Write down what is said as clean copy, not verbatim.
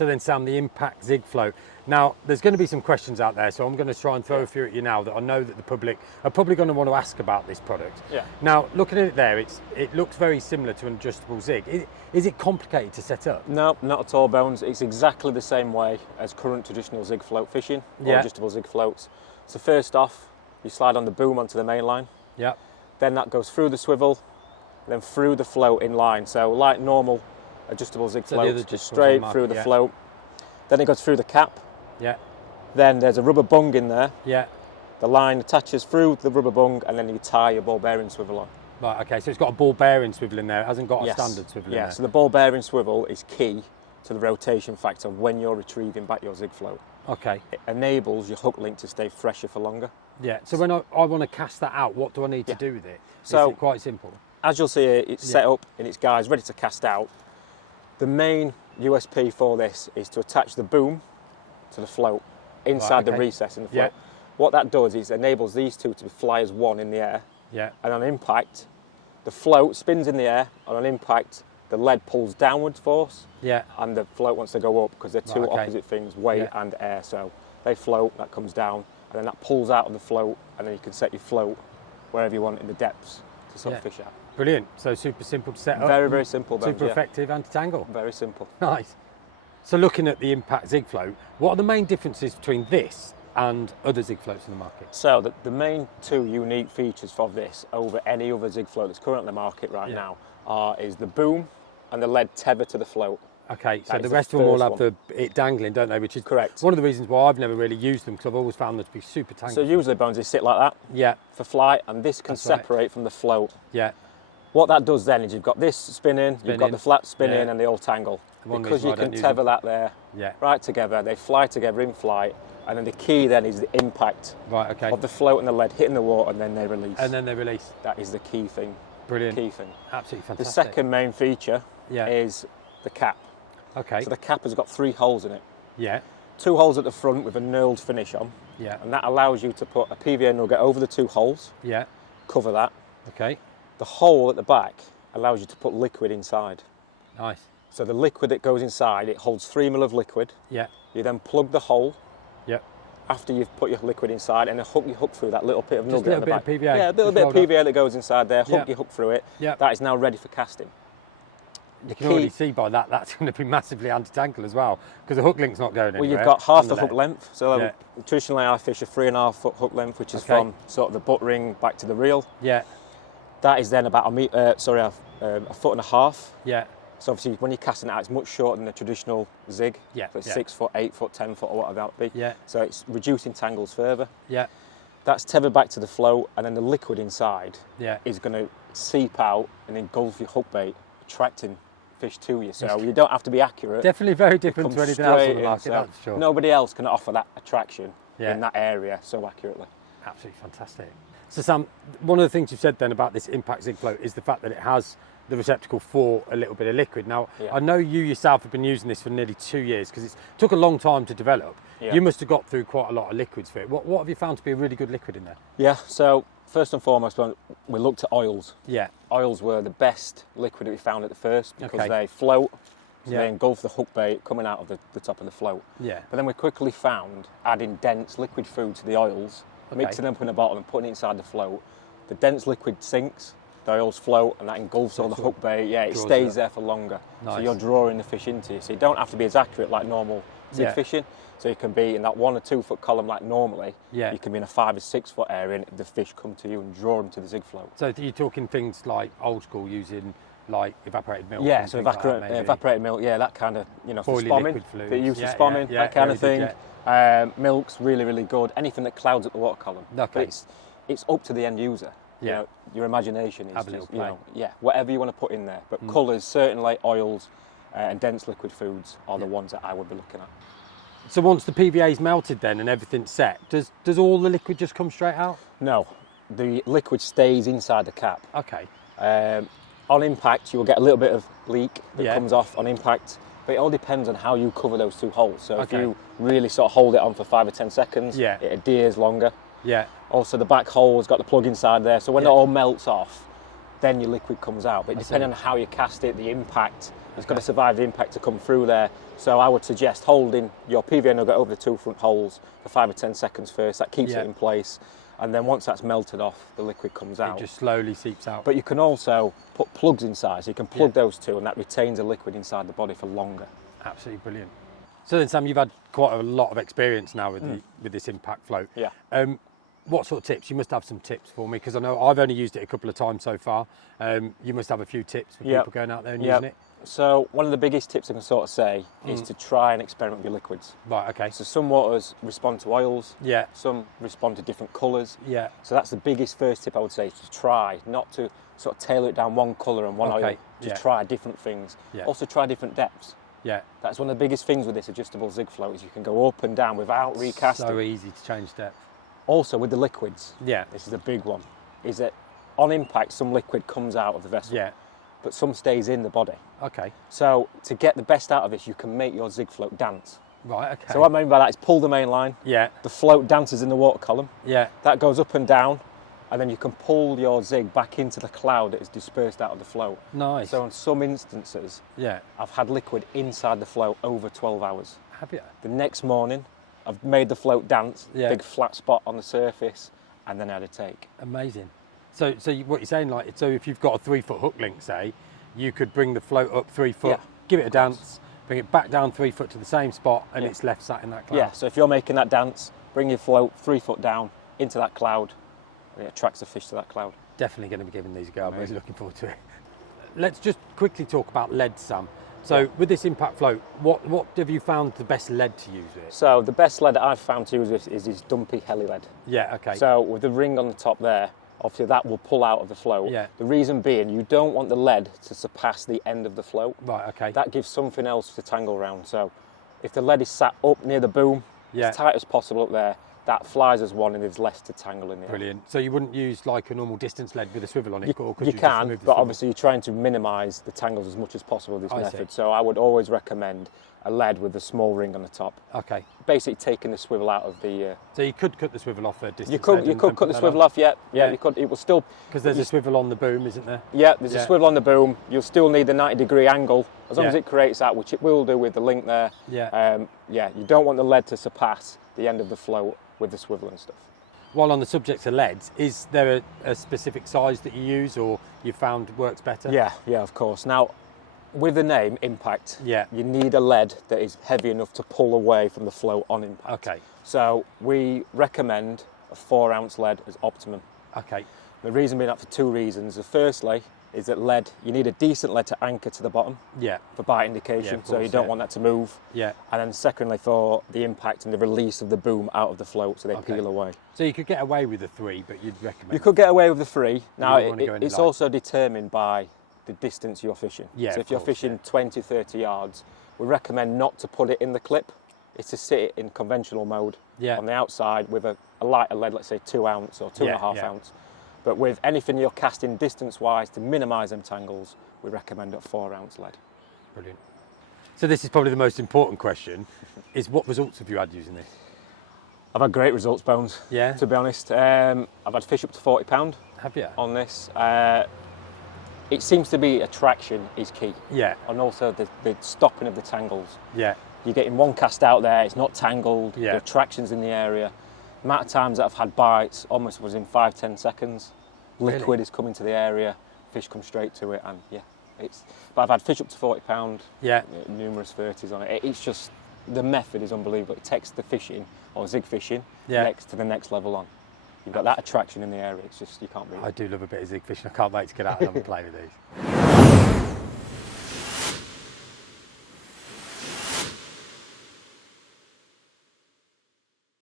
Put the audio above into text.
So then Sam, the IMPACT ZIG FLOAT. Now, there's going to be some questions out there, so I'm going to try and throw a few at you now that I know that the public are probably going to want to ask about this product. Yeah. Now, looking at it there, it looks very similar to an adjustable ZIG. Is it complicated to set up? No, not at all, Bones. It's exactly the same way as current traditional ZIG float fishing or adjustable ZIG floats. So first off, you slide on the boom onto the main line. Yeah. Then that goes through the swivel, then through the float in line. So like normal adjustable ZIG floats, just straight through the float. Then it goes through the cap. Yeah. Then there's a rubber bung in there. Yeah. The line attaches through the rubber bung, and then you tie your ball bearing swivel on. Right, okay, so it's got a ball bearing swivel in there. It hasn't got a standard swivel in there. Yeah, so the ball bearing swivel is key to the rotation factor when you're retrieving back your ZIG float. Okay. It enables your hook link to stay fresher for longer. Yeah, so when I want to cast that out, what do I need to do with it? So is it quite simple? As you'll see, it's set up in its guise, ready to cast out. The main USP for this is to attach the boom to the float inside the recess in the float. Yeah. What that does is enables these two to fly as one in the air. Yeah. And on impact, the float spins in the air, and on impact, the lead pulls downwards force. Yeah. And the float wants to go up because they're two opposite things, weight and air. So they float, that comes down, and then that pulls out of the float, and then you can set your float wherever you want in the depths to sort of fish out. Brilliant. So super simple to set up. Very, very simple. Super effective anti-tangle. Very simple. Nice. So looking at the IMPACT ZIG float, what are the main differences between this and other ZIG floats in the market? So the main two unique features for this over any other ZIG float that's currently in the market right now is the boom and the lead tether to the float. Okay, so the rest of them all have it dangling, don't they? Which is correct. One of the reasons why I've never really used them, because I've always found them to be super tangled. So usually, Bones, they sit like that. Yeah. For flight, and this can separate from the float. Yeah. What that does then is you've got this spinning, you've got the flat spinning, and they all tangle. Because you can tether that there right together, they fly together in flight, and then the key then is the impact of the float and the lead hitting the water, and then they release. And then they release. That is the key thing. Brilliant. Key thing. Absolutely fantastic. The second main feature is the cap. Okay. So the cap has got 3 holes in it. Yeah. 2 holes at the front with a knurled finish on. Yeah. And that allows you to put a PVA nugget over the 2 holes. Yeah. Cover that. Okay. The hole at the back allows you to put liquid inside. Nice. So the liquid that goes inside, it holds 3 ml of liquid. Yeah. You then plug the hole. Yeah. After you've put your liquid inside, and then hook your hook through that little bit of nugget at the back. Just a little bit of PVA. Yeah, a little bit of PVA that goes inside there. Hook your hook through it. Yeah. That is now ready for casting. You can already see by that that's going to be massively anti-tangle as well, because the hook link's not going anywhere. Well, you've got half the hook length. So traditionally I fish a 3.5 foot hook length, which is from sort of the butt ring back to the reel. Yeah. That is then about a 1.5 foot. Yeah. So obviously when you're casting it out, it's much shorter than a traditional ZIG. Yeah. So it's 6 foot, 8 foot, 10 foot, or whatever that would be. Yeah. So it's reducing tangles further. Yeah. That's tethered back to the float, and then the liquid inside is going to seep out and engulf your hook bait, attracting fish to you. So you don't have to be accurate. Definitely very different to anything else on the market, that's sure. Nobody else can offer that attraction in that area so accurately. Absolutely fantastic. So Sam, one of the things you've said then about this IMPACT ZIG float is the fact that it has the receptacle for a little bit of liquid. Now, I know you yourself have been using this for nearly 2 years because it took a long time to develop. Yeah. You must have got through quite a lot of liquids for it. What have you found to be a really good liquid in there? Yeah, so first and foremost, we looked at oils. Yeah. Oils were the best liquid that we found at the first because they float, so they engulf the hook bait coming out of the top of the float. Yeah. But then we quickly found adding dense liquid food to the oils, mixing them up in a bottle and putting it inside the float. The dense liquid sinks, the oils float, and that engulfs all the hook bait. Yeah, it stays there for longer. Nice. So you're drawing the fish into you. So you don't have to be as accurate like normal ZIG fishing. So you can be in that 1 or 2 foot column like normally. Yeah. You can be in a 5 or 6 foot area, and the fish come to you and draw them to the ZIG float. So you're talking things like old school using like evaporated milk? Yeah, so evaporated milk, that kind of, for spomming, that you use for spomming, that kind of thing. Milk's really, really good. Anything that clouds up the water column. Okay. But it's up to the end user. Yeah. Your imagination is just, whatever you want to put in there. But colours, certainly oils and dense liquid foods are the ones that I would be looking at. So once the PVA's melted then and everything's set, does all the liquid just come straight out? No, the liquid stays inside the cap. Okay. On impact, you'll get a little bit of leak that comes off on impact, but it all depends on how you cover those 2 holes. So if you really sort of hold it on for 5 or 10 seconds, it adheres longer. Yeah. Also, the back hole has got the plug inside there, so when it all melts off, then your liquid comes out. But depending on how you cast it, the impact, it's got to survive the impact to come through there. So I would suggest holding your PVA nugget over the two front holes for 5 or 10 seconds first. That keeps it in place. And then once that's melted off, the liquid comes out. It just slowly seeps out. But you can also put plugs inside, so you can plug those two, and that retains the liquid inside the body for longer. Absolutely brilliant. So then, Sam, you've had quite a lot of experience now with with this impact float. Yeah. What sort of tips? You must have some tips for me, because I know I've only used it a couple of times so far. You must have a few tips for people going out there and using it. So one of the biggest tips I can sort of say is to try and experiment with your liquids. Right, okay. So some waters respond to oils. Yeah. Some respond to different colours. Yeah. So that's the biggest first tip I would say, is to try, not to sort of tailor it down one colour and one oil. Just try different things. Yeah. Also try different depths. Yeah. That's one of the biggest things with this adjustable zig float, is you can go up and down without recasting. So easy to change depth. Also with the liquids. Yeah. This is a big one. Is that on impact some liquid comes out of the vessel. Yeah. But some stays in the body. Okay. So to get the best out of this, you can make your zig float dance. Right, okay. So what I mean by that is pull the main line. Yeah. The float dances in the water column. Yeah. That goes up and down, and then you can pull your zig back into the cloud that is dispersed out of the float. Nice. So in some instances, I've had liquid inside the float over 12 hours. Have you? The next morning, I've made the float dance, big flat spot on the surface, and then I had a take. Amazing. So what you're saying, like, so if you've got a 3 foot hook link, say, you could bring the float up 3 foot, give it a dance, bring it back down 3 foot to the same spot, and it's left sat in that cloud. Yeah, so if you're making that dance, bring your float 3 foot down into that cloud, and it attracts the fish to that cloud. Definitely going to be giving these a go. I'm really looking forward to it. Let's just quickly talk about lead, Sam. So with this impact float, what have you found the best lead to use with it? So the best lead that I've found to use this is this dumpy heli lead. Yeah, okay. So with the ring on the top there, obviously that will pull out of the float. Yeah. The reason being, you don't want the lead to surpass the end of the float. Right, okay. That gives something else to tangle around. So if the lead is sat up near the boom, as tight as possible up there, that flies as one and there's less to tangle in there. Brilliant. So you wouldn't use like a normal distance lead with a swivel on it? You can, but obviously you're trying to minimise the tangles as much as possible with this method. So I would always recommend a lead with a small ring on the top. Okay. Basically taking the swivel out of the... So you could cut the swivel off a distance You could cut the swivel off, yeah, you could. It will still... Because there's a swivel on the boom, isn't there? Yeah, there's a swivel on the boom. You'll still need the 90-degree angle, as long as it creates that, which it will do with the link there. Yeah. You don't want the lead to surpass the end of the float with the swivel and stuff. While on the subject of leads, is there a specific size that you use or you found works better? Yeah, of course. Now, with the name Impact, you need a lead that is heavy enough to pull away from the float on impact. Okay. So we recommend a 4-ounce lead as optimum. Okay. The reason being that for 2 reasons. Firstly, is that lead, you need a decent lead to anchor to the bottom for bite indication, so you don't want that to move. Yeah. And then secondly, for the impact and the release of the boom out of the float so they peel away. So you could get away with the 3, but you'd recommend... You could get away with the 3. Now, it's also determined by the distance you're fishing. Yeah, so if you're fishing 20, 30 yards, we recommend not to put it in the clip. It's to sit it in conventional mode on the outside with a lighter lead, let's say 2 ounce or 2.5 ounce. But with anything you're casting distance-wise to minimise them tangles, we recommend a 4-ounce lead. Brilliant. So this is probably the most important question, is what results have you had using this? I've had great results, Bones, to be honest. I've had fish up to £40 have you? On this. It seems to be attraction is key. Yeah. And also the stopping of the tangles. Yeah. You're getting one cast out there, it's not tangled, the attraction's in the area. The amount of times that I've had bites almost was in 5-10 seconds. Liquid is coming to the area, fish come straight to it, and but I've had fish up to £40, numerous 30s on it. It's just, the method is unbelievable. It takes the fishing, or zig fishing, next to the next level on. You've got that attraction in the area, it's just, you can't beat it. I do love a bit of zig fishing, I can't wait to get out and play with these.